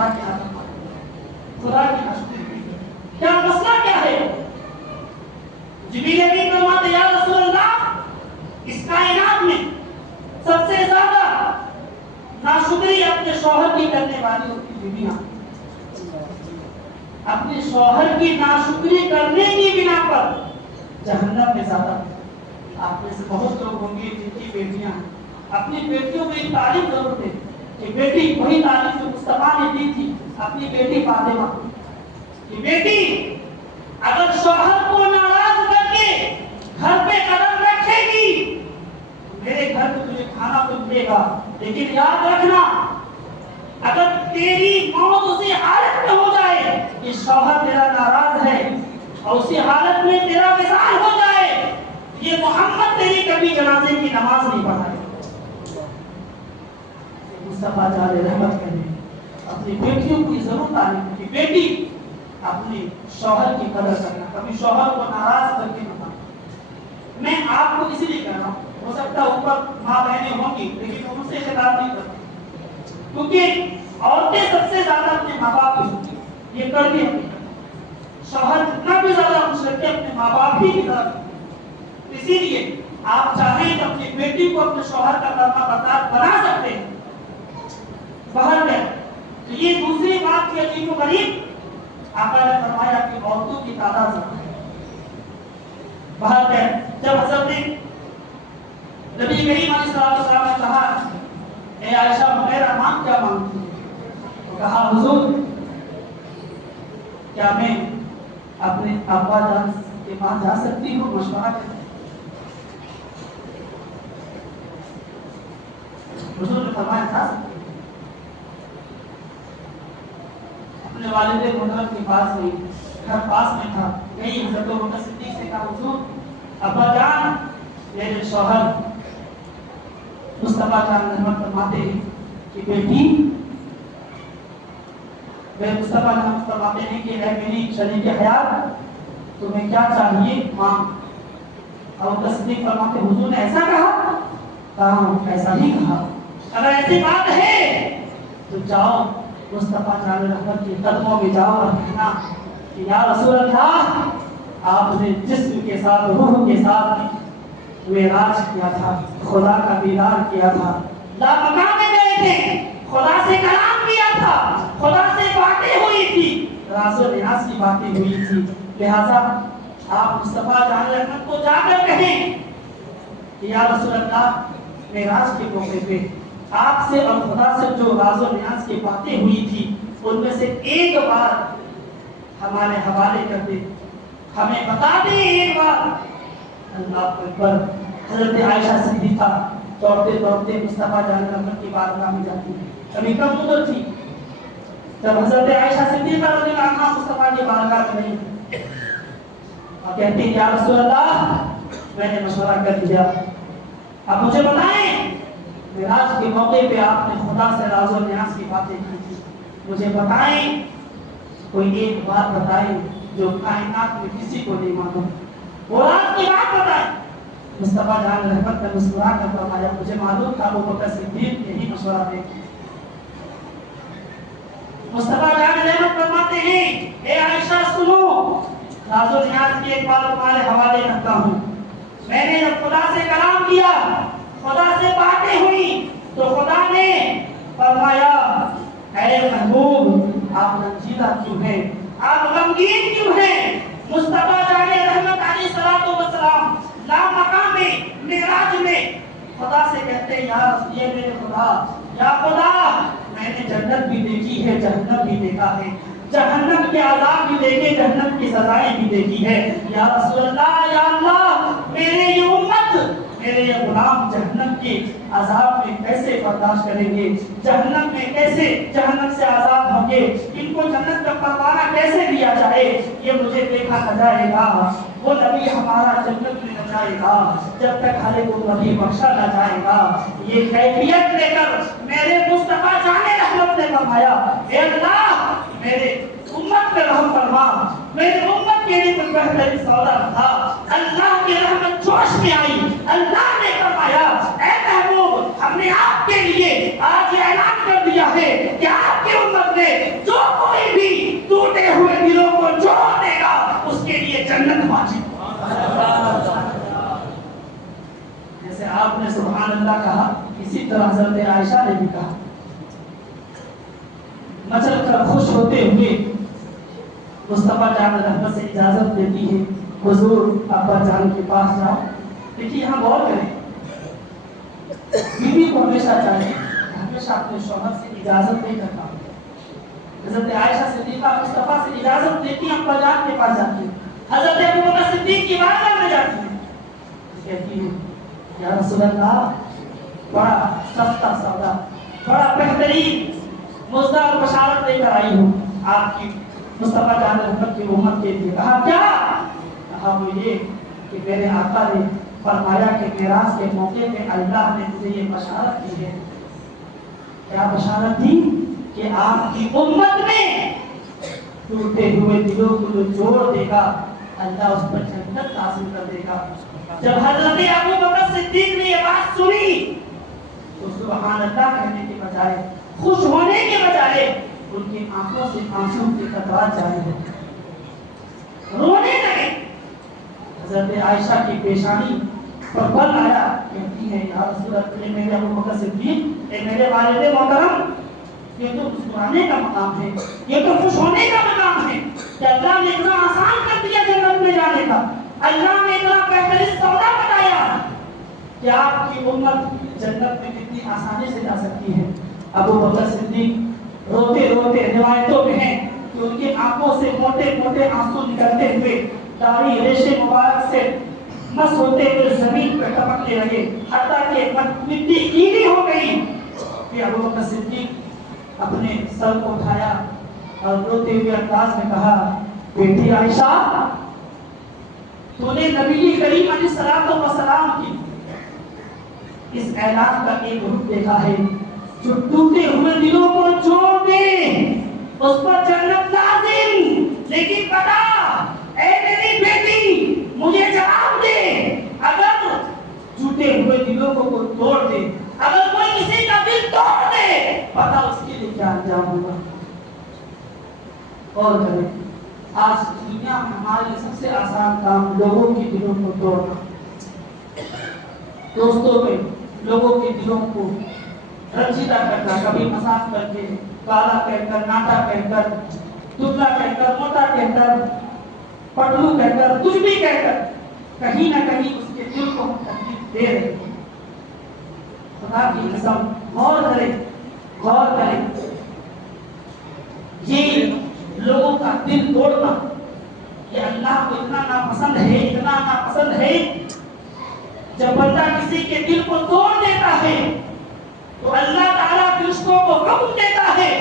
خدا کی نافرمانی، خدا کی ناشکری، کیا مسئلہ کیا ہے؟ جبریل امین فرماتے یا رسول اللہ، اس کائنات میں سب سے زیادہ ناشکری اپنے شوہر کی کرنے والی ہوتی بیویاں، اپنے شوہر کی ناشکری کرنے کی بنا پر جہنم میں زیادہ۔ آپ میں سے بہت لوگ ہوں گے جن کی بیٹیاں اپنی بیٹیوں کو ایک تعلیم ضرور دیں کہ بیٹی وہی تعلیم جو مصطفیٰ نے دی تھی اپنی بیٹی فاطمہ کہ بیٹی اگر شوہر کو ناراض کر کے گھر پہ قدم رکھے گی میرے گھر میں تجھے کھانا تو ملے گا، لیکن یاد رکھنا اگر تیری موت اسی حالت میں ہو جائے کہ شوہر تیرا ناراض ہے اور اسی حالت میں تیرا وصال ہو جائے، یہ محمد تیری کبھی جنازے کی نماز نہیں پڑھائے۔ مصطفیٰ جان رحمت کریں، اپنی بیٹیوں کی ضرور تعلیم کی بیٹی اپنے شوہر کی قدر کرنا، کبھی شوہر کو ناراض کر کے نہ کرنا۔ میں آپ کو اسی لیے کہہ رہا ہوں، ہو سکتا ہے اوپر ماں بہنیں ہوں گی لیکن ان سے خطاب نہیں کرتا، کیونکہ عورتیں سب سے زیادہ اپنے ماں باپ کی ہوتی ہیں، یہ کر بھی ہم شوہر جتنا بھی زیادہ خوش رکھتے اپنے ماں باپ ہی کی طرف۔ اسی لیے آپ چاہیں تو اپنی بیٹی کو اپنے شوہر کا فرما بردار بنا سکتے ہیں۔ باہر میں تو یہ دوسری بات کی عجیب و غریب آقا نے فرمایا کہ عورتوں کی تعداد زیادہ ہے۔ باہر میں جب حضرت نبی کریم علیہ السلام نے کہا اے عائشہ مغیرہ ماں کیا مانگتی ہے؟ کہا حضور کیا میں اپنے ابا جان کے پاس جا سکتی ہوں مشورہ کرنے؟ حضور نے فرمایا تھا اپنے والد محترم کے پاس نہیں، گھر پاس میں تھا، کہیں حضرت ابوبکر صدیق سے کہا حضور ابا جان میرے شوہر مصطفیٰ جان رحمت فرماتے ہیں کہ بیٹی میرے مصطفیٰ جان فرماتے ہیں کہ اے میری شریک حیات تمہیں کیا چاہیے مانگ۔ ابوبکر صدیق فرماتے حضور نے ایسا کہا؟ کہا ایسا ہی کہا، اگر ایسی بات ہے تو جاؤ مصطفیٰ جان رحمت کے قدموں میں جاؤ اور کہنا کہ یا رسول اللہ آپ نے جسم کے ساتھ روح کے ساتھ معراج کیا تھا، خدا کا دیدار کیا تھا، لا مقام میں گئے تھے، خدا سے کلام کیا تھا، خدا سے باتیں ہوئی تھی، راز و نیاز کی باتیں ہوئی تھی، لہذا آپ مصطفیٰ جان رحمت کو جا کر کہیں کہ یا رسول اللہ معراج کے موقع پہ آپ سے اور خدا سے جو راز و نیاز کی باتیں ہوئی تھی ان میں سے ایک بار ہمارے حوالے کر دیں، ہمیں بتا دیں ایک بار۔ اللہ اکبر، حضرت عائشہ صدیقہ دوڑتے دوڑتے مصطفیٰ جان رحمت کی بارگاہ میں جاتی ہیں، ابھی کم عمر تھی جب حضرت عائشہ صدیقہ رضی اللہ عنہا مصطفیٰ کی بارگاہ میں گئی اور کہتی ہیں یا رسول اللہ میں نے مشورہ کر دیا، آپ مجھے بتائیں معراج کے موقع پہ آپ نے خدا سے راز و نیاز کی باتیں کی تھی، مجھے بتائیں کوئی ایک بات بتائیں جو کائنات میں کسی کو نہیں معلوم، وہ راز کی بات بتائیں۔ مصطفیٰ جان رحمت نے مسکرا کر فرمایا مجھے معلوم تھا ابوبکر صدیق یہی مشورہ دیں گے۔ مصطفیٰ جان رحمت فرماتے ہیں اے عائشہ سنو، راز و نیاز کی ایک بات تمہارے حوالے کرتا ہوں، میں نے جب خدا سے کلام کیا، خدا سے باتیں ہوئی تو خدا نے فرمایا اے محبوب آپ رنجیدہ کیوں ہیں، آپ غمگین کیوں ہیں؟ مصطفیٰ جان رحمت علیہ السلام لا مقام معراج میں خدا سے کہتے ہیں یا یہ میرے خدا، یا خدا میں نے جنت بھی دیکھی ہے جہنم بھی دیکھا ہے، جہنم کے عذاب بھی دیکھے جہنم کی سزائیں بھی دیکھی ہے، یا رسول اللہ یا اللہ میرے یہ امت میرے یہ غلام جہنم کے عذاب میں کیسے برداشت کریں گے، جہنم میں کیسے جہنم سے آزاد ہوں گے، ان کو جنت کا پروانہ کیسے دیا جائے، یہ مجھے دیکھا نہ جائے گا، وہ نبی ہمارا جنت میں نہ جائے گا جب تک ہمیں وہ نبی بخشا نہ جائے گا۔ یہ کیفیت لے کر میرے مصطفیٰ جان رحمت نے فرمایا اے اللہ میرے امت پہ رحم فرما، میرے امت کے لیے کوئی بہترین سودا تھا۔ اللہ کی رحمت جوش میں آئی، اللہ نے فرمایا اے محبوب ہم نے آپ کے لیے آج یہ اعلان کر دیا ہے کہ آپ کی امت نے ہے جو کوئی بھی ٹوٹے ہوئے دلوں کو جوڑ دے گا اس کے لیے جنت واجب۔ جیسے آپ نے سبحان اللہ کہا، اسی طرح حضرت عائشہ نے بھی کہا، مچل کر خوش ہوتے ہوئے مصطفیٰ جان رحمت سے اجازت دیتی ہے، حضور ابا جان کے پاس جاؤ۔ دیکھیے یہاں غور کریں، بیوی کو ہمیشہ چاہیے ہمیشہ اپنے شوہر سے اجازت دے کر کام کرے۔ حضرت عائشہ صدیقہ مصطفیٰ سے اجازت دیتی ہیں، ابا جان کے پاس جاتی ہیں، حضرت ابوبکر صدیق کی بارگاہ میں جاتی ہیں، کہتی ہیں یا رسول اللہ بڑا سستا سودا، بڑا بہترین مزدہ اور بشارت لے کر آئی ہوں آپ کی مصطفیٰ جان رحمت کی امت کے لیے۔ کہا کیا؟ کہا وہ یہ کہ میرے آقا نے فرمایا کہ میراث کے موقع پہ اللہ نے مجھے یہ بشارت دی ہے۔ کیا بشارت دی؟ کہ آپ کی امت میں ٹوٹے ہوئے دلوں کو جو جوڑ دے گا اللہ اس پر جنت حاصل کر دے گا۔ جب حضرت ابوبکر صدیق نے یہ بات سنی تو سبحان اللہ کہنے کے بجائے، خوش ہونے کے بجائے ان کی آنکھوں سے آنسو کی قطرات جاری ہو گئے، رونے لگے۔ حضرت عائشہ کی پیشانی پر بل آیا، کہتی ہے یا رسول اللہ، اے میرے ابوبکر صدیق، اے میرے والد محترم، یہ تو مسکرانے کا مقام ہے، یہ تو خوش ہونے کا مقام ہے کہ اللہ نے اتنا آسان کر دیا جنت میں جانے کا، اللہ نے اتنا بہترین سودا بتایا کہ آپ کی امت جنت میں کتنی آسانی سے جا سکتی ہے۔ ابوبکر صدیق روتے روتے روایتوں میں ہیں کہ ان کی آنکھوں سے موٹے موٹے آنسو نکلتے ہوئے داڑھی ریشے مبارک سے مس ہوتے ہوئے زمین پہ ٹپکنے لگے، حتیٰ کہ مٹی گیلی ہو گئی۔ پھر ابوبکر صدیق اپنے سر کو اٹھایا اور روتے ہوئے انداز میں کہا، بیٹی عائشہ، تو نے نبی کریم علیہ السلام کی اس اعلان کا ایک رخ دیکھا ہے، جو ٹوٹے ہوئے دلوں کو جوڑ دے اس پر جنت لازم۔ لیکن بتا اے میری بیٹی، مجھے جواب دے، اگر ٹوٹے ہوئے دلوں کو کوئی توڑ دے، اگر کوئی کسی کا دل توڑ دے، پتا اس کے لیے کیا انجام ہوگا۔ اور کریں، آج دنیا میں ہمارے لیے سب سے آسان کام لوگوں کے دلوں کو توڑنا، دوستوں میں لوگوں کے دلوں کو رنجیدہ کرنا، کبھی مذاق کر کے، کالا کہہ کر، ناٹا کہہ کر، دبلا کہہ کر، موٹا کہہ کر، پتلو کہہ کر، کچھ بھی کہہ کر، کہیں نہ کہیں اس کے دل کو ہم تکلیف دے رہے ہیں۔ خدا کی قسم غور کریں، غور کریں، یہ لوگوں کا دل توڑنا یہ اللہ کو اتنا ناپسند ہے، اتنا ناپسند ہے۔ جب بندہ کسی کے دل کو توڑ دیتا ہے تو اللہ تعالیٰ فرشتوں کو حکم دیتا ہے،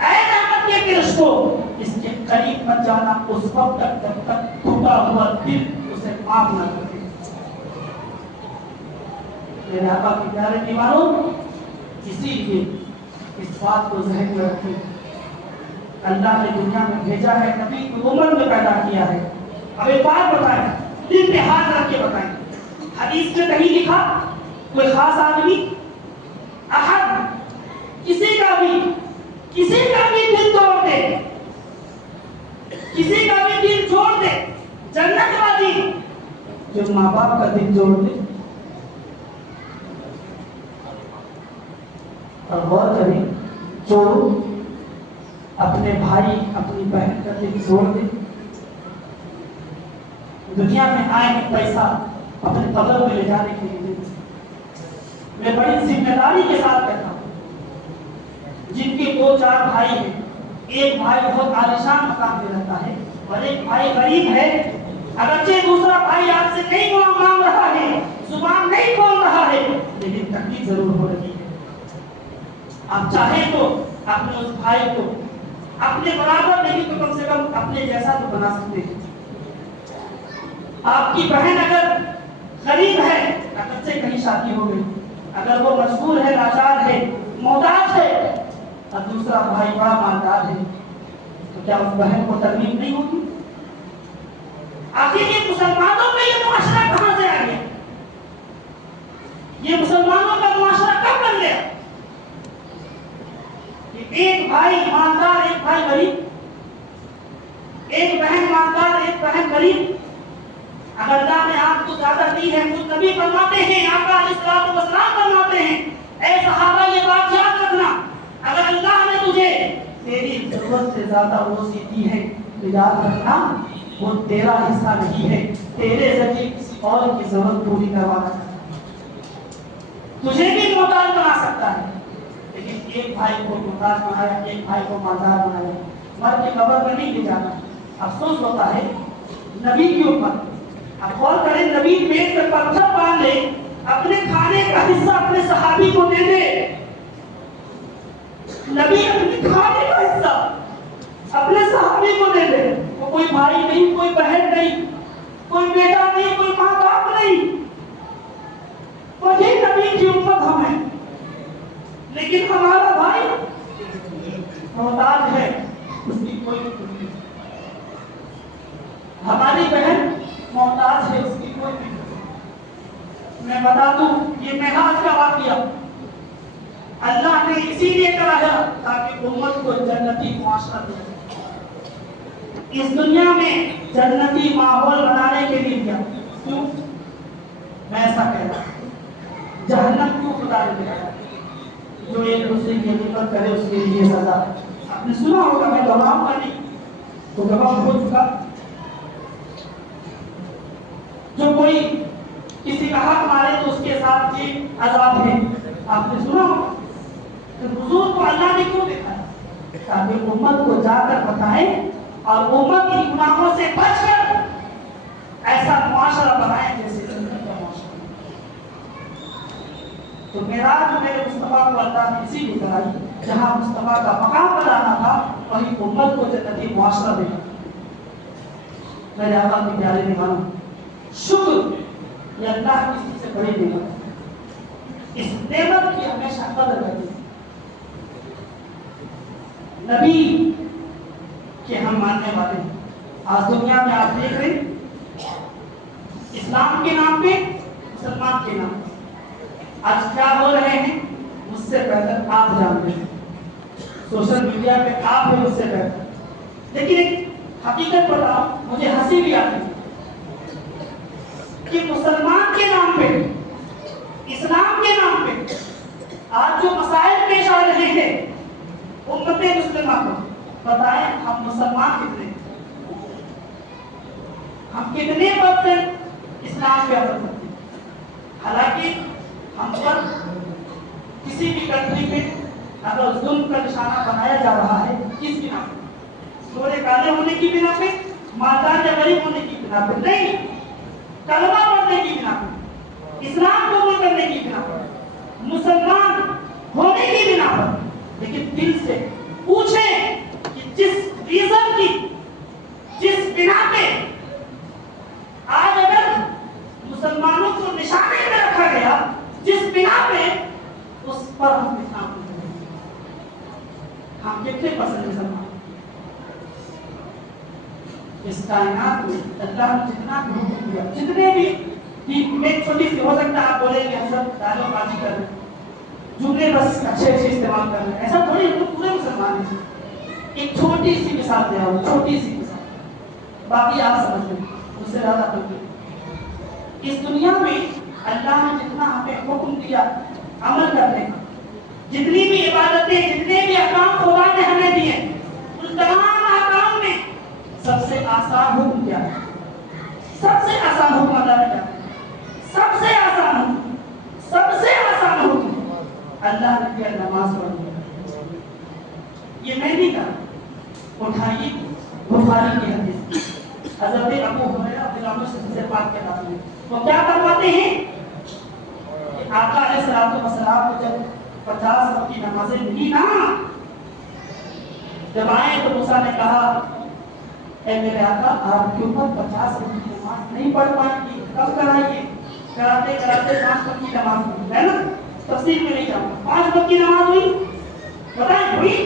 اے رحمت کے فرشتوں، اس کے قریب مت جانا اس وقت تک جب تک ٹوٹا ہوا دل اسے معاف نہ کر دے۔ میرے آقا کے پیارے دیوانوں، اسی لیے اس بات کو ذہن میں رکھیں، اللہ نے دنیا میں بھیجا ہے، نبی کو امت میں پیدا کیا ہے۔ اب ایک بات بتائیں، دل پہ ہاتھ رکھ کے بتائیں، حدیث میں کہیں لکھا کوئی خاص آدمی احد کسی کا بھی دل توڑ دے، کسی کا بھی دل چھوڑ دے، جنت والی؟ جو ماں باپ کا دل توڑ دے، اور غور کریں، جو اپنے بھائی اپنی بہن کا دل توڑ دے، دنیا میں آئے کہ پیسہ اپنے قبر میں لے جانے کے لیے، میں بڑی ذمہ داری کے ساتھ کہتا ہوں، جن کے 2-4 بھائی ہیں، ایک بھائی بہت عالیشان مقام پہ رہتا ہے اور ایک بھائی غریب ہے، اگرچہ دوسرا بھائی آپ سے نہیں مانگ رہا ہے، زبان نہیں کھول رہا ہے، لیکن تکلیف ضرور ہو رہی ہے۔ آپ چاہیں تو اپنے اس بھائی کو اپنے برابر نہیں تو کم سے کم اپنے جیسا تو بنا سکتے ہیں۔ آپ کی بہن اگر غریب ہے، اگرچہ کہیں شادی ہو گئی، اگر وہ مجبور ہے، لاچار ہے، محتاج ہے، اور دوسرا بھائی بڑا مالدار ہے، تو کیا اس بہن کو تکلیف نہیں ہوگی؟ آخر یہ مسلمانوں میں یہ معاشرہ کہاں سے آ گیا؟ یہ مسلمانوں کا معاشرہ کب بن گیا؟ کہ ایک بھائی مالدار ایک بھائی غریب، ایک بہن مالدار ایک بہن غریب، اگر اللہ نے آپ کو زیادہ دی ہے تو نبی فرماتے ہیں، آقا علیہ الصلوۃ والسلام فرماتے ہیں، اے صحابہ یہ بات یاد رکھنا، اگر اللہ نے تجھے تیری ضرورت سے زیادہ روزی دی ہے تو یاد رکھنا وہ تیرا حصہ نہیں ہے، تیرے ذریعے کسی اور کی ضرورت پوری کروانا چاہتا ہے، تجھے بھی محتاج بنا سکتا ہے، لیکن ایک بھائی کو محتاج بنایا، ایک بھائی کو مالدار بنایا، مر کے قبر میں نہیں لے جانا۔ افسوس ہوتا ہے نبی کی امت، اب غور کریں، نبی پیٹ پہ پتھر باندھ لے، اپنے کھانے کا حصہ اپنے صحابی کو دے دے، نبی اپنے کھانے کا حصہ اپنے صحابی کو دے دے، وہ کوئی بھائی نہیں، کوئی بہن نہیں، کوئی بیٹا نہیں، کوئی ماں باپ نہیں، وہی نبی کی امت ہم ہیں، لیکن ہمارا بھائی محتاج ہے، اس کی کوئی فکر نہیں، ہماری بہن محتاج ہے، اس کی کوئی فکر نہیں۔ میں بتا دوں یہ معراج کا واقعہ اللہ نے اسی لیے کرایا تاکہ امت کو جنتی معاشرہ دیا جائے، اس دنیا میں جنتی ماحول بنانے کے لیے کیا کیوں؟ میں ایسا کہہ رہا ہوں، جہنم کیوں خدا نے دیا؟ جو ایک دوسرے کی غیبت کرے اس کے لیے سزا ہے۔ آپ نے سنا ہوگا، میں دہراؤں گا نہیں، تو جواب ہو چکا، جو کوئی کسی کا حق مارے تو اس کے ساتھ یہ عذاب ہے، آپ نے سنا ہوگا۔ تو حضور کو اللہ نے کیوں دیکھا ہے؟ تاکہ امت کو جا کر بتائے اور امت کی گناہوں سے بچ کر ایسا معاشرہ بنائے جیسے جنت کا معاشرہ۔ تو معراج میرے مصطفیٰ کو اللہ نے اسی لیے کرائی، جہاں مصطفیٰ کا مقام بنانا تھا وہیں امت کو جنتی معاشرہ دینا۔ میرے آقا کے پیارے مہمانوں، شکر یہ اللہ کی سب سے بڑی نعمت، اس نعمت کی ہمیشہ قدر کریں۔ نبی کہ ہم ماننے والے ہیں، آج دنیا میں آپ دیکھ رہے ہیں اسلام کے نام پہ، مسلمان کے نام پہ آج کیا ہو رہے ہیں مجھ سے بہتر آپ جانتے ہیں، سوشل میڈیا پہ آپ ہیں مجھ سے بہتر، لیکن ایک حقیقت بتاؤ، مجھے ہنسی بھی آتی ہے کہ مسلمان کے نام پہ، اسلام کے نام پہ آج جو مسائل پیش آ رہے ہیں امت مسلمہ کو، بتائیں ہم مسلمان کتنے ہیں؟ ہم کتنے پرسنٹ اسلام پہ عمل کرتے ہیں؟ حالانکہ ہم پر کسی بھی کنٹری میں اگر ظلم کا نشانہ بنایا جا رہا ہے، کس بنا پہ؟ گورے کالے ہونے کی بنا پہ، مالدار یا غریب ہونے کی بنا پہ نہیں، کلمہ پڑھنے کی بنا پہ، اسلام قبول کرنے کی بنا پر، مسلمان ہونے کی بنا پر۔ لیکن دل سے پوچھیں کہ جس ریزن کی، جس بنا پہ آج اگر مسلمانوں کو نشانے میں رکھا گیا، جس بنا پہ، اس پر ہم کتنا ہم کتنے پرسنٹ مسلمان؟ اس کائنات میں اللہ نے جتنا بھی حکم دیا، جتنے بھی میں چھوٹی سی ہو سکتا ہے آپ بولیں گے حضرت ڈالو بازی کر رہے ہیں، جملے بس اچھے استعمال کر رہے ہیں، ایسا تھوڑی ہم پورے مسلمان ہیں۔ ایک چھوٹی سی مثال دیا ہوں، چھوٹی سی مثال، باقی آپ سمجھ لیں، اس سے زیادہ کوئی۔ اس دنیا میں اللہ نے جتنا ہمیں حکم دیا عمل کرنے کا، جتنی بھی عبادتیں، جتنے بھی احکام خدا نے ہمیں دیے، ان تمام احکام میں سب سے آسان حکم کیا ہے؟ سب سے آسان حکم اللہ نے کیا ہے؟ سب سے آسان حکم، سب سے آسان حکم اللہ نے کیا، نماز پڑھو۔ یہ میں نہیں کہا، اٹھائیے بخاری کی حدیث، حضرت ابو ہریرہ رضی اللہ عنہ سے بات کے راوی ہیں، وہ کیا فرماتے ہیں کہ آقا علیہ الصلوۃ والسلام کو جب 50 وقت کی نمازیں ملی نا، جب آئے تو موسیٰ نے کہا اے میرے آقا آپ کی امت 50 وقت کی نماز نہیں پڑھ پائے گی، کب کرائیے؟ کراتے کراتے 5 وقت کی نماز ہوئی ہے نا، تفصیل میں نہیں جاؤں گا، 5 وقت کی نماز ہوئی، بتائیں ہوئی؟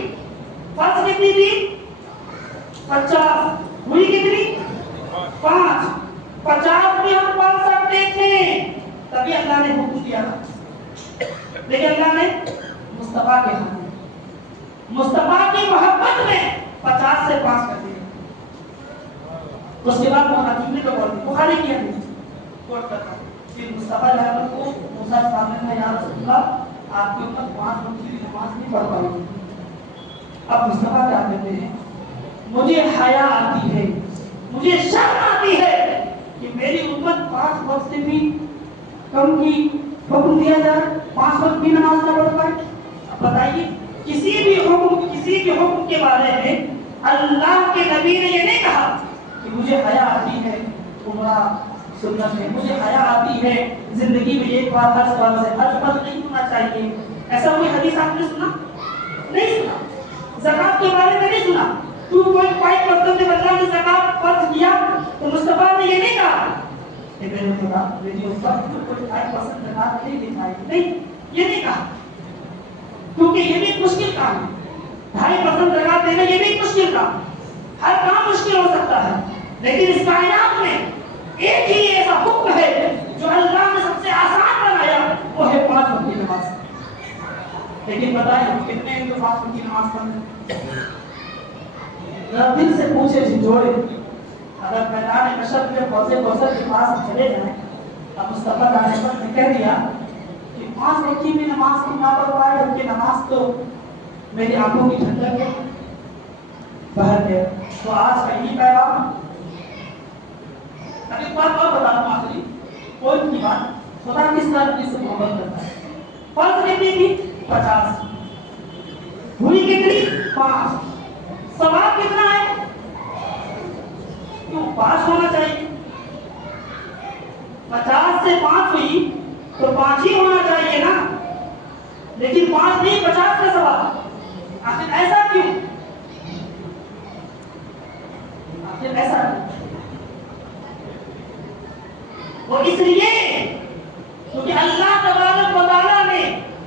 فرض کتنی تھی؟ 50، ہوئی کتنی؟ 5، 50 بھی ہم پڑھ سکتے تھے، تبھی اللہ نے حکم دیا تھا، لیکن اللہ نے مصطفیٰ کے ہاتھ میں، مصطفیٰ کی محبت میں 50 سے 5 کر دیا. اس کے بعد بخاری کی حدیث کوٹ کرتا ہوں کہ مصطفیٰ کو موسیٰ سامنے میں یا رسول اللہ آپ کی امت 5 وقت کی نماز نہیں پڑھ پائے گی. اب مصطفیٰ کیا کہتے ہیں؟ مجھے حیا آتی ہے, مجھے شرم آتی ہے کہ میری امت 5 وقت سے بھی کم کی حکم دیا جائے, 5 وقت بھی نماز نہ پڑھ پائے. اب بتائیے کسی بھی حکم کے بارے میں اللہ کے نبی نے یہ نہیں کہا کہ مجھے حیا آتی ہے عمرہ سنت ہے, مجھے حیا آتی ہے زندگی میں ایک بار حج نہیں ہونا چاہیے. ایسا کوئی حدیث آپ نے سنا؟ نہیں سنا. زکات کے بارے میں نہیں سنا. 2.5% جب اللہ نے زکات فرض کیا تو مصطفیٰ نے یہ نہیں کہا کہ میرے خدا میری امت 2.5% زکات نہیں دے پائے گی. نہیں, یہ نہیں کہا, کیونکہ یہ بھی ایک مشکل کام ہے. 2.5% زکات دینا یہ بھی ایک مشکل کام. ہر کام مشکل ہو سکتا ہے, لیکن اس کائنات میں ایک ہی ایسا حکم ہے جو اللہ نے سب سے آسان بنایا, وہ ہے 5 وقت کی نماز. لیکن بتائیں کتنے ہیں جو 5 وقت کی نماز پڑھتے ہیں؟ ذرا دل سے پوچھے جھنجھوڑے, اگر میدان مشرق میں فوزے کوثر کے پاس چلے جائیں, اب مصطفیٰ نے کہہ دیا کہ 5 وقت کی بھی نماز کو نہ پڑھ پائے, جبکہ نماز تو میری آنکھوں کی ٹھنڈک ہے, بہت ہے. تو آج کا یہی پیغام. اب ایک بات اور بتا دوں آخری کوئی کی بات, خدا کس طرح کی سے محبت کرتا ہے. فرض کتنی تھی؟ 50. ہوئی کتنی؟ 5. ثواب کتنا ہے؟ کیوں 5 ہونا چاہیے. 50 سے 5 ہوئی تو 5 ہی ہونا چاہیے نا, لیکن 5 نہیں 50 کا ثواب. آخر ایسا کیوں؟ ایسا وہ اس لیے کیونکہ اللہ تبارک و تعالیٰ نے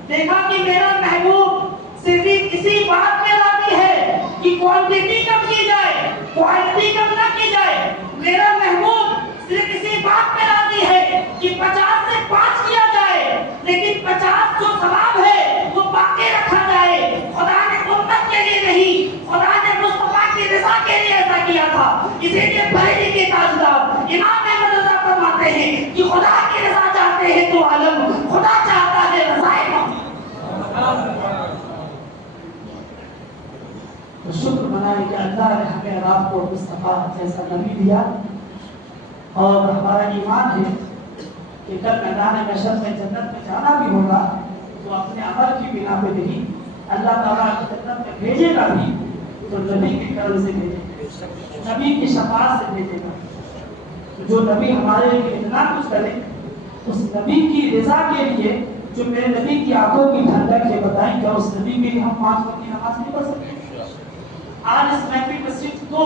دیکھا کہ میرا محبوب صرف اسی بات میں راضی ہے کہ کوانٹٹی کم کی جائے, کوالٹی کم نہ کی جائے. میرا محبوب صرف اسی بات میں راضی ہے کہ 50 سے 5 کیا جائے, لیکن 50 جو ثواب ہے وہ باقی رکھا جائے. خدا نے امت کے لیے نہیں, خدا نے مصطفیٰ کی رضا کے لیے ایسا کیا تھا. اسی لیے بریلی کے تاجدار امام احمد رضا فرماتے ہیں کہ خدا کی رضا چاہتے ہیں تو عالم, خدا چاہتا ہے رضائے تو شکر منائے کہ اللہ نے ہمیں آپ کو مصطفیٰ جیسا نبی دیا, اور ہمارا ایمان ہے کہ کل میدان محشر میں جنت میں جانا بھی ہوگا تو اپنے عمل کی بنا پہ نہیں, اللہ تعالیٰ جنت میں بھیجے گا بھی تو نبی کے کرم سے بھیجے گا, نبی کی شفاعت سے بھیجے گا. جو نبی ہمارے لیے اتنا کچھ کرے, اس نبی کی رضا کے لیے جو میرے نبی کی آنکھوں کی ٹھنڈک ہے, بتائیں کیا اس نبی کے لیے ہم 5 وقت کی نماز نہیں پڑھ سکتے؟ آج اس محفل میں صرف دو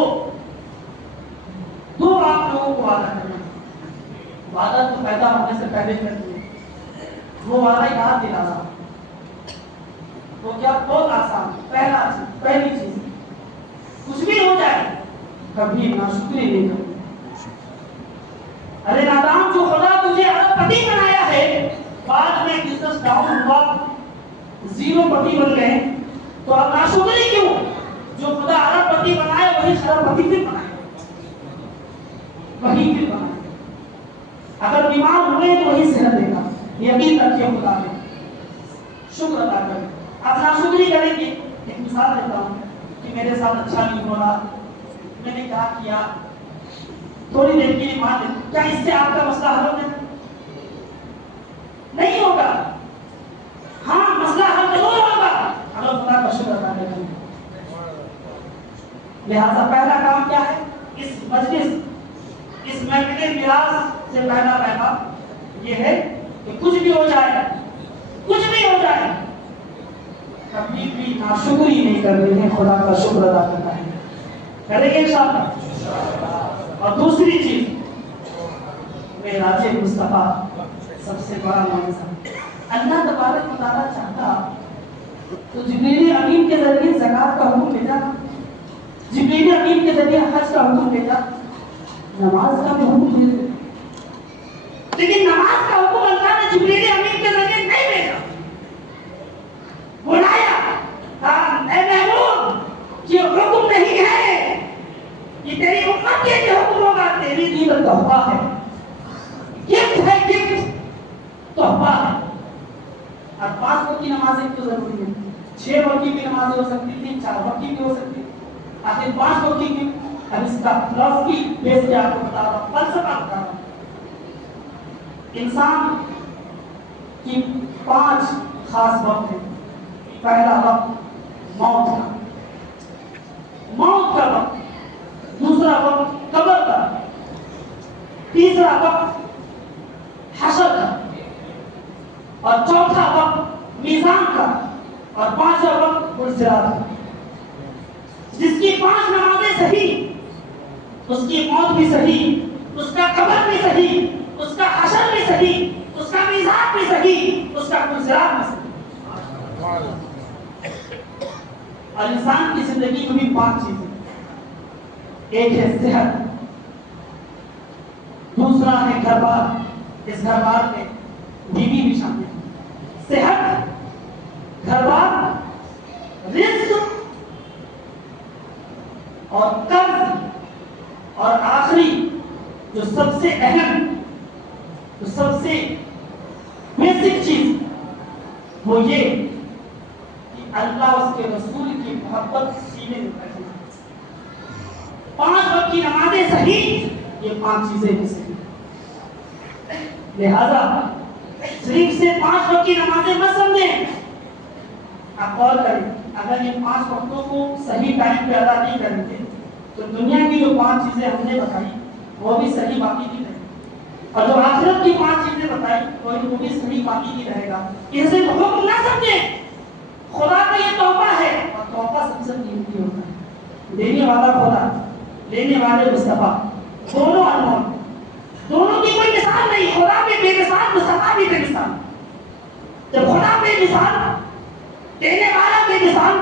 آپ لوگوں کو وعدہ کرنا. وعدہ تو پیدا ہونے سے پہلے کر دیے, وہ وعدہ یاد دلانا. وہ کیا؟ بہت آسان. پہلی چیز کچھ بھی ہو جائے کبھی ناشکری نہیں کرو. ارے نادام, جو خدا تجھے ارب پتی بنایا ہے, بعد میں بزنس ڈاؤن ہوا, 0 پتی بن گئے, تو اب ناشکری کیوں؟ جو خدا ارب پتی بنائے وہی شرب پتی پھر بنائے, وہی پھر بنائے. اگر بیمار ہوئے تو وہی صحت دے گا, یقین رکھیے خدا نے. شکر ادا کریں. آپ ناشکری کریں گے. ایک مثال دیتا ہوں کہ میرے ساتھ اچھا نہیں ہو رہا, میں نے کیا کیا, تھوڑی دیر کے لیے مان لیں, کیا اس سے آپ کا مسئلہ حل ہو جائے؟ نہیں ہوگا. ہاں مسئلہ حل ضرور ہوگا اگر خدا کا شکر ادا کریں. لہذا پہلا کام کیا ہے؟ اس مجلس, اس محفل میراث سے پہلا پیغام یہ ہے کہ کچھ بھی ہو جائے, کبھی بھی ناشکری نہیں کرنی ہے, خدا کا شکر ادا کرنا ہے. کریں گے انشاءاللہ. اور دوسری چیز, معراج مصطفیٰ سب سے بڑا معجزہ. اللہ تبارک و تعالیٰ چاہتا تو جبریل امین کے ذریعے زکات کا حکم بھیجا, جبریل امین کے ذریعے حج کا حکم بھیجا, نماز کا بھی حکم بھیجا, لیکن نماز کا حکم اللہ نے جبریل امین کے ذریعے نہیں بھیجا. بلایا, کہا اے محبوب کہ تیری امت کے لیے حکم ہوگا، تیری دین تحفہ ہے، گفٹ ہے، گفٹ تحفہ ہے۔ اور 5 وقت کی نمازیں کیوں ضروری ہے؟ 6 وقت کی بھی نمازیں ہو سکتی تھی، 4 وقت کی بھی ہو سکتی، آخر 5 وقت کی کیوں؟ اب اس کا فلسفی بیس پہ آپ کو بتا رہا ہوں، فلسفہ بتا رہا ہوں۔ انسان کی 5 خاص وقت ہیں۔ پہلا وقت موت کا، موت کا وقت، دوسرا وقت قبر کا، تیسرا وقت حشر کا، اور چوتھا وقت میزان کا، اور 5واں وقت پرصراط کا۔ جس کی 5 نمازیں صحیح، اس کی موت بھی صحیح، اس کا قبر بھی صحیح، اس کا حشر بھی صحیح، اس کا میزان بھی صحیح، اس کا پرصراط بھی صحیح۔ اور انسان کی زندگی میں بھی 5 چیزیں، ایک ہے صحت، دوسرا ہے گھر بار، اس گھر بار میں بیوی بھی شامل ہے، صحت، گھر بار، رزق اور قرض، اور آخری جو سب سے اہم، جو سب سے بیسک چیز، وہ یہ کہ اللہ اس کے رسول کی محبت سینے میں رکھنا۔ 5 وقت کی نمازیں صحیح، یہ 5 چیزیں بھی صحیح۔ لہذا صرف سے 5 وقت کی نمازیں مت سمجھیں، آپ غور کریں، اگر یہ 5 وقتوں کو صحیح ٹائم پہ ادا نہیں کریں گے تو دنیا کی جو 5 چیزیں ہم نے بتائی وہ بھی صحیح باقی نہیں رہے گی، اور جو آخرت کی 5 چیزیں بتائی وہ بھی صحیح باقی نہیں رہے گا۔ اسے حکم نہ سمجھیں، خدا کا یہ تحفہ ہے، اور تحفہ سب سے قیمتی ہوتا ہے۔ دینے والا خدا، لینے والے مصطفیٰ، دونوں انمول، دونوں کی کوئی مثال نہیں، خدا بھی بے مثال، مصطفیٰ بھی بے مثال۔ جب خدا بے مثال، دینے والا بے مثال،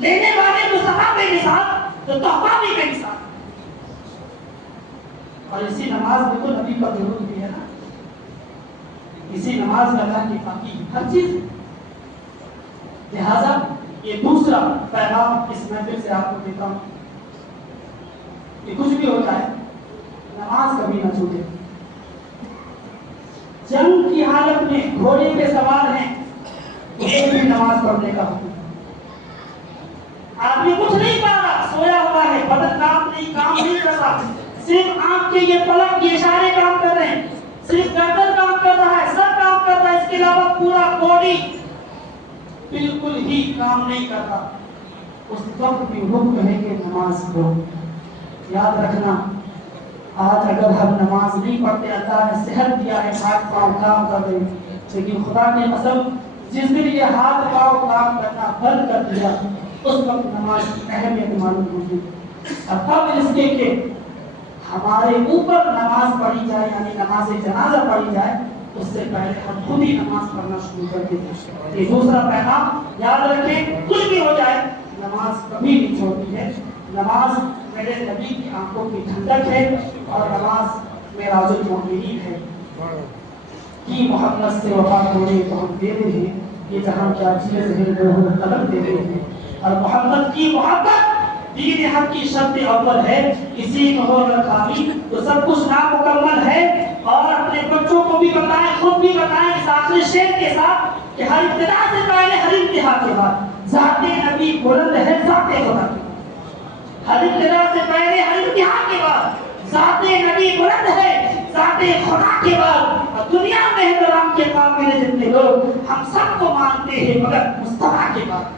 لینے والے مصطفیٰ بے مثال، تو تحفہ بھی بے مثال۔ اور اسی نماز میں تو نبی کا ضرور بھی ہے نا، اسی نماز میں اللہ کی پاکی ہر چیز ہے۔ لہذا یہ دوسرا پیغام اس محفل سے آپ کو دیتا ہوں کہ کچھ بھی ہو جائے نماز کبھی نہ چھوٹے۔ جنگ کی حالت میں گھوڑے پہ سوار ہیں، اسے بھی نماز پڑھنے کا حکم۔ آدمی کچھ نہیں پا رہا، سویا ہوا ہے، بدن کام نہیں، کام نہیں کر رہا، صرف آنکھ کے یہ پلک، یہ اشارے کام کر رہے ہیں، صرف گردن کام کر رہا ہے، سر کام کر رہا ہے، اس کے علاوہ پورا باڈی بالکل ہی کام نہیں کر رہا، اس وقت بھی حکم ہے کہ نماز پڑھو۔ یاد رکھنا، آج اگر ہم نماز نہیں پڑھتے، اللہ نے صحت دیا ہے، ہاتھ پاؤں کام کر رہے ہیں، لیکن خدا کی قسم جس دن یہ ہاتھ پاؤں کام کرنا بند کر دیا، اس وقت نماز کی اہمیت معلوم ہوگی۔ اور قبل اس کے کہ ہمارے اوپر نماز پڑھی جائے، یعنی نماز جنازہ پڑھی جائے، اس سے پہلے ہم خود ہی نماز پڑھنا شروع کر دیں۔ یہ دوسرا پیغام یاد رکھیں، کچھ بھی ہو جائے نماز کبھی نہیں چھوڑتی ہے۔ نماز میرے نبی کی آنکھوں کی ٹھنڈک ہے، اور نماز معراج المومنین ہے۔ کی محمد سے وفا توڑے تو ہم دے رہے ہیں، یہ جہاں کیا چیز ہے وہ طلب دے رہے ہیں۔ اور محمد کی محبت دین حق کی شرط اول ہے، اسی میں ہو رکھامی تو سب کچھ نامکمل ہے۔ اور اپنے بچوں کو بھی بتائیں، خود بھی بتائیں اس آخری شعر کے ساتھ کہ ہر ابتدا سے پہلے ہر انتہا کے بعد ذات نبی بلند ہے، ذات خدا کے بعد۔ ہر ابتدا سے پہلے ہر انتہا کے بعد ذات نبی بلند ہے، ذات خدا کے بعد۔ اور دنیا میں احترام کے قابل جتنے لوگ ہم سب کو مانتے ہیں، مگر مصطفیٰ کے بعد۔